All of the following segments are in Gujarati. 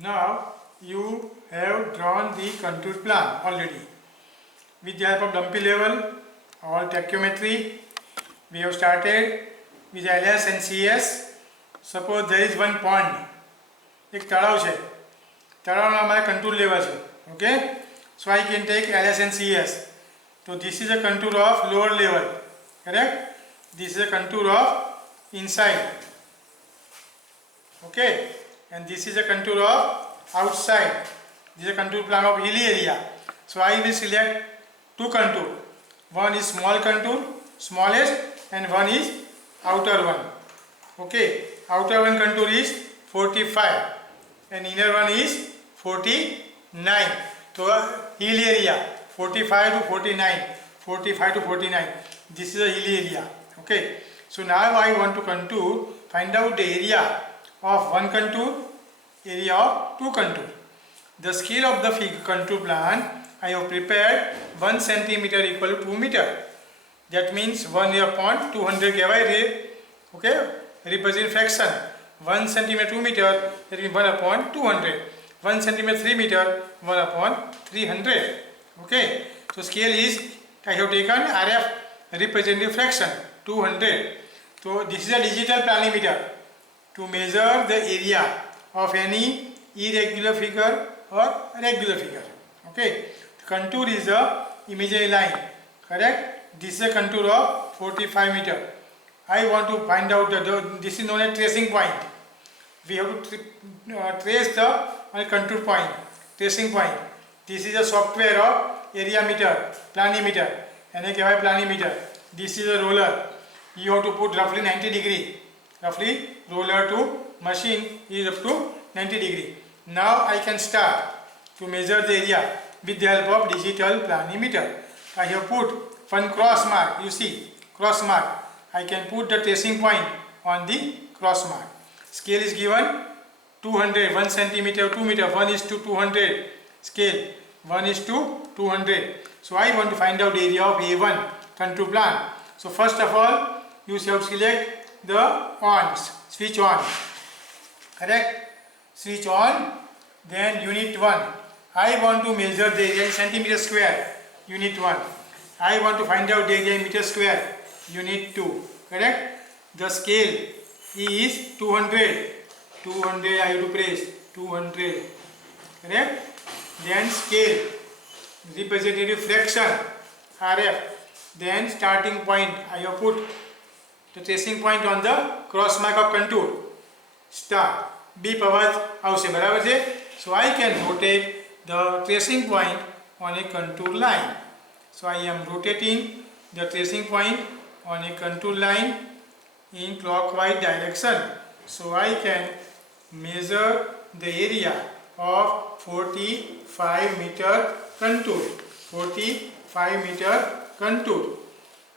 Now you have drawn the contour plan already. With the help of dumpy level or tachymetry, we have started with LS and CS. Suppose there is one pond, एक तलाव है, तलाव में हमारा contour level है, okay? So I can take LS and CS. So this is a contour of lower level, correct? This is a contour of inside, okay? And this is a contour of outside. This is a contour plan of hilly area. So I will select two contour. One is small contour, smallest, and one is outer one. Okay, outer one contour is 45 and inner one is 49. So hilly area 45 to 49, 45 to 49. This is a hilly area. Okay, so now I want to contour, find out the area of one contour, area of two contour. The scale of the contour plan I have prepared 1 centimeter equal to 2 meter. That means 1 upon 200 kY, okay, represent fraction. 1 centimeter 2 meter, that means 1 upon 200. 1 centimeter 3 meter, 1 upon 300. Okay, so scale is, I have taken RF representative fraction 200. So this is a digital planimeter to measure the area of any irregular figure or regular figure. Okay, contour is a imaginary line, correct? This is a contour of 45 meter. I want to find out this is known as tracing point. We have to trace the contour point, tracing point. This is a software of area meter, planimeter, and a planimeter. This is a roller. You have to put roughly 90 degree. Roughly roller to machine is up to 90 degree. Now I can start to measure the area with the help of digital planimeter. I have put one cross mark. You see, cross mark. I can put the tracing point on the cross mark. Scale is given 200, 1 centimeter, 2 meter, 1 is to 200 scale, 1 is to 200. So I want to find out the area of A1 contour plan. So first of all, you have to select the on, switch on, correct? Switch on, then unit 1. I want to measure the area in centimeter square, unit 1. I want to find out the area in meter square, unit 2, correct? The scale is 200. 200 I have to press, 200, correct? Then scale, representative fraction, RF. Then starting point, I have put the tracing point on the cross mark of contour. Start. Beep awaaz avse, barabar છે? So I can rotate the tracing point on a contour line. So I am rotating the tracing point on a contour line in clockwise direction. So I can measure the area of 45 meter contour. 45 meter contour.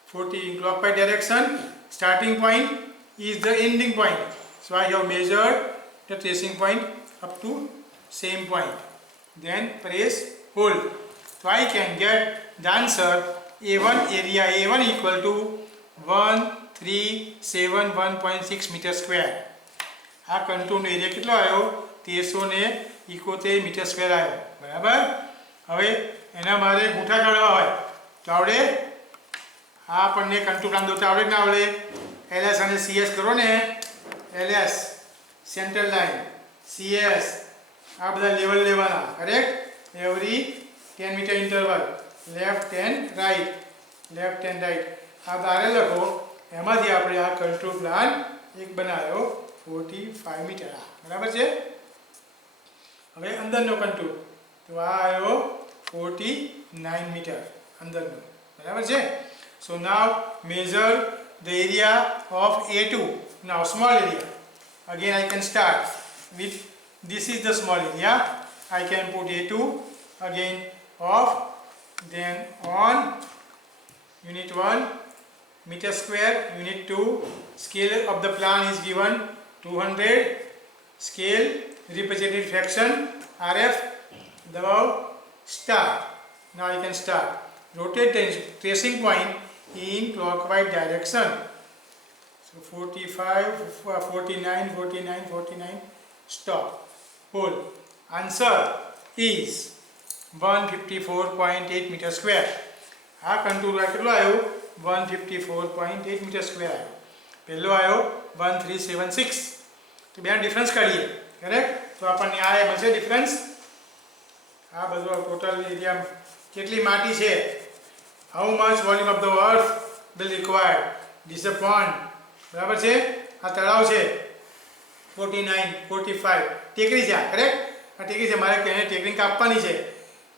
40 in clockwise direction. Starting point is the ending point. So I have measured the tracing point up to same point. Then press hold. So I can get the answer A1 area A1 equal to 1371.6 meter square. આ કંટુરનો એરિયા કેટલો આવ્યો? 1371 મીટર સ્ક્વેર આવ્યો, બરાબર? હવે એના મારે ગૂંઠા કાઢવા હોય તો આવડે? આ આપણને કંટુર પ્લાન દોરતા આવડે કે ના આવડે? LS અને CS કરો ને, LS સેન્ટર લાઈન, CS આ બધા લેવલ લેવાના, correct? Every 10 metre interval, left and right, left and right આ બારે લખો. એમાંથી આપણે આ કંટુર પ્લાન એક બનાવ્યો 45 મીટર, બરાબર છે? હવે અંદરનો કંટુર તો આ આવ્યો 49 મીટર અંદરનો, બરાબર છે? So now measure the area of A2. Now small area. Again I can start with this is the small area. I can put A2 again off, then on unit 1 meter square, unit 2. Scale of the plan is given 200. Scale representative fraction RF. Now start. Now I can start. Rotate the tracing point in clockwise direction. So 45, 49, 49, 49. Stop. Hold. Answer is 154.8 metre square. આ કંટુર કેટલો આવ્યો? 154.8 મીટર સ્ક્વેર આવ્યો. પહેલો આવ્યો 1376. તો બેનો ડિફરન્સ કાઢીએ. કરેક્ટ? તો આપણને આ મળશે ડિફરન્સ. આ બધો ટોટલ એરિયા કેટલી માટી છે, how much volume of the earth will required, this a pond. બરાબર છે? આ તળાવ છે 49 45 ટેકરી છે. કરેક્ટ? આ ટેકરી છે, મારે એને ટેકરી કાપવાની છે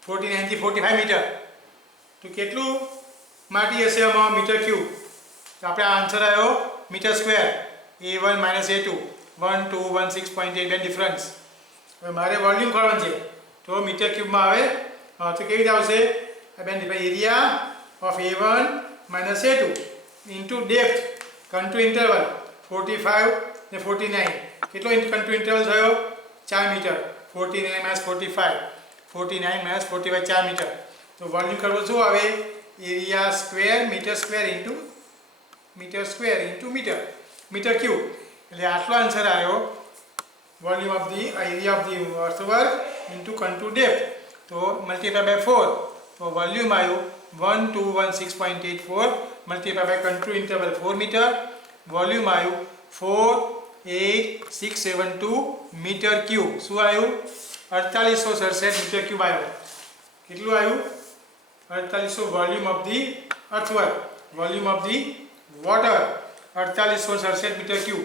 49 થી 45 મીટર. તો કેટલું માટી હશે આમાં મીટર ક્યુબ? તો આપણે આન્સર આવ્યો મીટર સ્ક્વેર. A1 - A2 1216.8 બે ડિફરન્સ. હવે મારે વોલ્યુમ કાઢવાનું છે તો મીટર ક્યુબમાં આવે. તો કેવી રીતે આવશે? બેન area of A1 - A2 into depth contour interval 45 ને 49. કેટલો કંટુ ઇન્ટરવલ થયો? 4 મીટર. 49 - 45 49 - 45 4 મીટર. તો વોલ્યુમ કરવો શું આવે? Area square metre square into metre cube. એટલે આટલો આન્સર આવ્યો volume of the area of the earthwork into contour depth. તો મલ્ટીપ્લાય બાય 4. તો વોલ્યુમ આવ્યું 1216.84 multiply by contour interval 4 metre. Volume આવ્યું 48672 મીટર ક્યુબ. શું આવ્યું? 4867 મીટર ક્યુબ આવ્યો. કેટલું આવ્યું? 4800. Volume of the earthwork, volume of the water 4867 metre cube.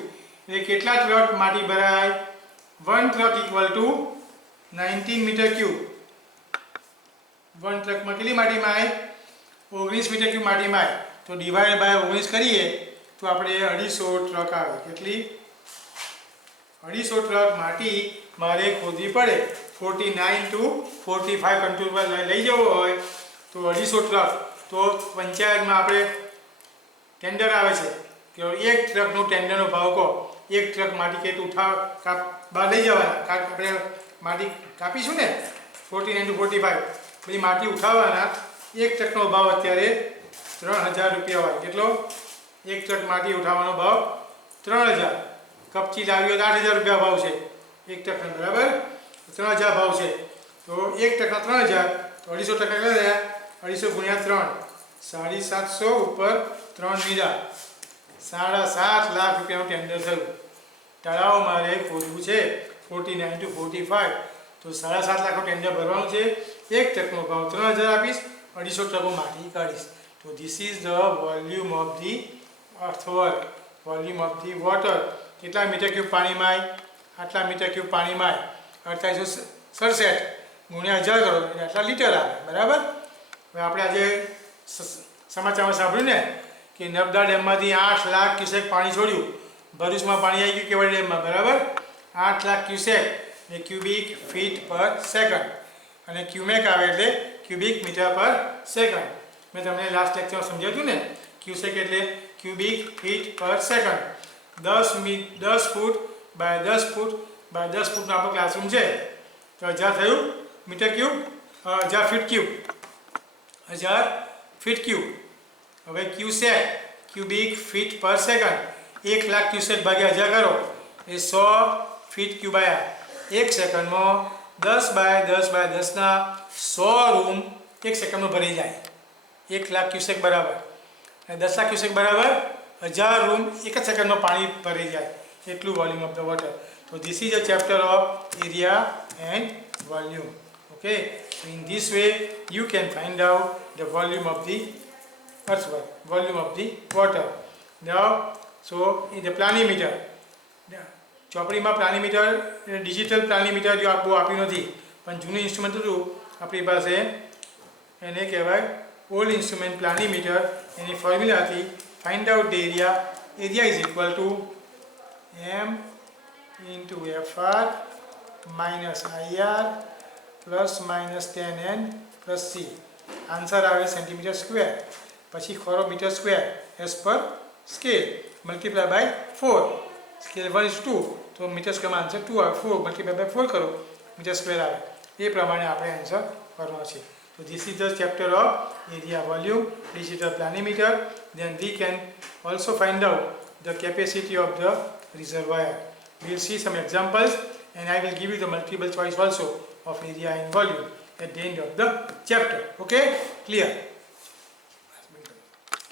એટલે કેટલા ટ્રક માટી ભરાય? 1 truck equal to 19 metre cube. 1 ટ્રકમાં કેટલી માટી માય? 19 મીટર ક્યુબ માટી માય. તો ડિવાઈડ બાય 19 કરીએ તો આપણે 250 ટ્રક આવે. કેટલી? 250 ટ્રક માટી મારે ખોદવી પડે. 49 to 45 કંટ્રોલ પર લઈ જવો હોય તો 250 ટ્રક. તો પંચાયતમાં આપણે ટેન્ડર આવે છે કે એક ટ્રકનું ટેન્ડરનો ભાવ કહો. એક ટ્રક માટી કેટલું બહાર લઈ જવાના. આપણે માટી કાપીશું ને 49 to 45 બધી માટી ઉઠાવવાના. એક ટ્રકનો ભાવ અત્યારે 3000 રૂપિયા હોય. કેટલો? એક ટ્રક માટી ઉઠાવવાનો ભાવ 3000. કપચી લાવ્યો તો 8000 રૂપિયા ભાવ છે એક ટ્રકનો. બરાબર? 3000 ભાવ છે. તો એક ટ્રકના 3000 તો 250 ટકા કેટલા થયા? 250 ગુણ્યા 3 750 ઉપર 3 મીરા 7.5 લાખ રૂપિયાનું ટેન્ડર થયું. તળાવ મારે ખોદવું છે 49 to 45. તો 7.5 લાખનું ટેન્ડર ભરવાનું છે. એક ટ્રકનો ભાવ 3000 આપીશ, 250 ટ્રકો માટી કાઢીશ. તો this is the volume of the earthwork, volume of the water. કેટલા મીટર ક્યુબ પાણી માય? આટલા મીટર ક્યુબ પાણી માય. 4867 ગુણ્યા 1000 કરો એટલે આટલા લીટર આવે. બરાબર? હવે આપણે આજે સમાચારમાં સાંભળ્યું ને કે નર્મદા ડેમમાંથી 8 લાખ ક્યુસેક પાણી છોડ્યું. ભરૂચમાં પાણી આવી ગયું કેવડ ડેમમાં. બરાબર? 8 લાખ ક્યુસેક એ ક્યુબિક ફીટ પર સેકન્ડ. અને ક્યુમેક આવે એટલે ક્યુબિક મીટર પર સેકન્ડ. મેં તમને લાસ્ટ લેક્ચરમાં સમજાવ્યું ને ક્યુસેક એટલે cubic feet per second. 10 foot by 10 foot by 10 ફૂટનો આપણો ક્લાસરૂમ છે. તો 1000 થયું metre cube, 1000 feet cube, 1000 feet cube. હવે cusec cubic feet per second. 1 lakh cusec ભાગ્યા 1000 કરો એ 100 ફીટ ક્યુબ આવ્યા. એક સેકન્ડમાં 10 બાય 10 બાય 10ના 100 રૂમ એક સેકન્ડમાં ભરી જાય. 1 લાખ ક્યુસેક બરાબર અને 10 લાખ ક્યુસેક બરાબર 1000 રૂમ એક જ સેકન્ડમાં પાણી ભરી જાય. એટલું વોલ્યુમ ઓફ ધ વોટર. તો this is a chapter of area and volume. Okay, so in this way you can find out the volume of the earthwork, volume of the water. Now, so in the planimeter, ચોપડીમાં પ્લાનિમીટર ડિજિટલ પ્લાનિમીટર જો બહુ આપ્યું નથી પણ જૂનું ઇન્સ્ટ્રુમેન્ટ હતું આપણી પાસે એને કહેવાય ઓલ્ડ ઇન્સ્ટ્રુમેન્ટ પ્લાનિમીટર. એની ફોર્મ્યુલા હતી find out the area. Area is equal to m into fr minus ir plus minus 10n plus c. Answer આવે સેન્ટીમીટર સ્ક્વેર. પછી ખોરો metre square as per scale multiply by 4. Scale 1:2 તો મીટર સ્ક્વેરમાં આન્સર 2 આવે. 4 મલ્ટીપ્લાય બાય 4 કરો મીટર સ્ક્વેર આવે. એ પ્રમાણે આપણે આન્સર કરવાનો છે. તો this is the chapter of area volume digital planimeter. Then we can also find out the capacity of the reservoir. We will see some examples and I will give you the multiple choice also of area and volume at the end of the chapter. Okay, clear?